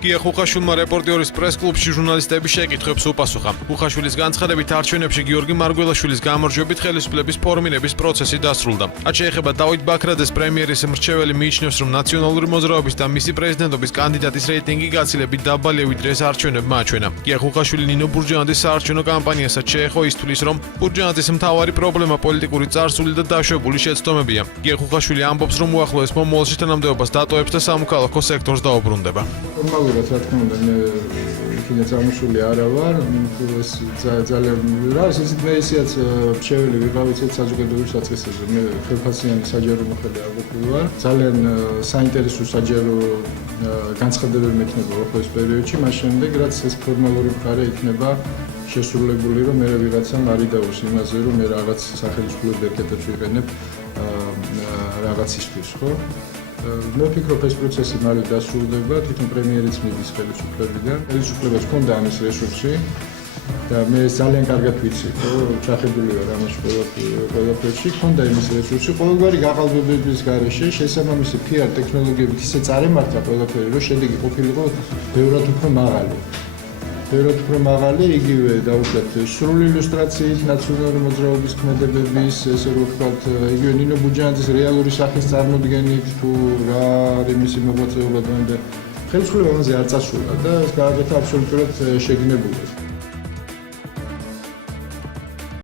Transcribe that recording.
გია ხუხაშვილმა რეპორტიორის პრეს-კლუბში ჟურნალისტების შეკითხვებს უპასუხა. ხუხაშვილის განცხადებით არჩევნებში გიორგი მარგველაშვილის გამარჯვებით ხელისუფლების ფორმირების პროცესი დასრულდა. რაც შეეხება დავით ბაქრაძეს პრემიერის მრჩეველი მიიჩნევს, რომ ნაციონალური მოძრაობის და მისი პრეზიდენტობის კანდიდატის რეიტინგი გაცილებით დაბალია, ვიდრე ეს არჩევნებმა აჩვენა. გია ხუხაშვილი ნინო ბურჯანაძის საარჩევნო კამპანიასაც შეეხო, ის თვლის, რომ ბურჯანაძის მთავარი პრობლემა პოლიტიკური წარსული და დაშვებული შეცდომებია. გია ხუხაშვილი ამბობს, რომ უახლოეს მომავალში თანამდებობას დატოვებს და სამოქალაქო სექტორს დაუბრუნდება. ფორმალურად რა თქმა უნდა მე იქიდან წამოსული არა ვარ, ეს ძალიან მე ისეც მრჩეველი ვიყავით საზოგადოების საწყისებზე. მე ხელფასიანი საჯარო მოხელე აღებული ვარ. ძალიან საინტერესო საჯარო განცხადებები მექნება ახლა ეს პერიოდში, მას შემდეგ რაც ეს ფორმალური მხარე იქნება შესრულებული, რომ მე ვიღაცამ არ იდაოს იმაზე, რომ მე რაღაც სახელმწიფო ბერკეტებს ვიყენებ რაღაცისთვის, ხო? მე ვფიქრობ, ეს პროცესი მალე დასრულდება, თვითონ პრემიერიც მიდის ხელისუფლებიდან. ხელისუფლებას ჰქონდა ამის რესურსი და მე ძალიან კარგად ვიცი, რომ ჩახებული ვარ ამაში ყველაფერში, ჰქონდა იმის რესურსი, ყოველგვარი გაყალბებების გარეშე შესაბამისი PR ტექნოლოგიებით ისე წარემართა ყველაფერი, რომ შედეგი ყოფილიყო ბევრად უფრო მაღალი. ბევრად უფრო მაღალი, იგივე დაუშვათ სრული ილუსტრაციით, ნაციონალური მოძრაობის ქმედებების, ესე რომ ვთქვათ, იგივე ნინო ბურჯანაძის რეალური სახის წარმოდგენით, თუ რა არის მისი მოღვაწეობა დღემდე ხელისუფლება ამაზე არ წასულა და ეს გააკეთა აბსოლუტურად შეგნებულად.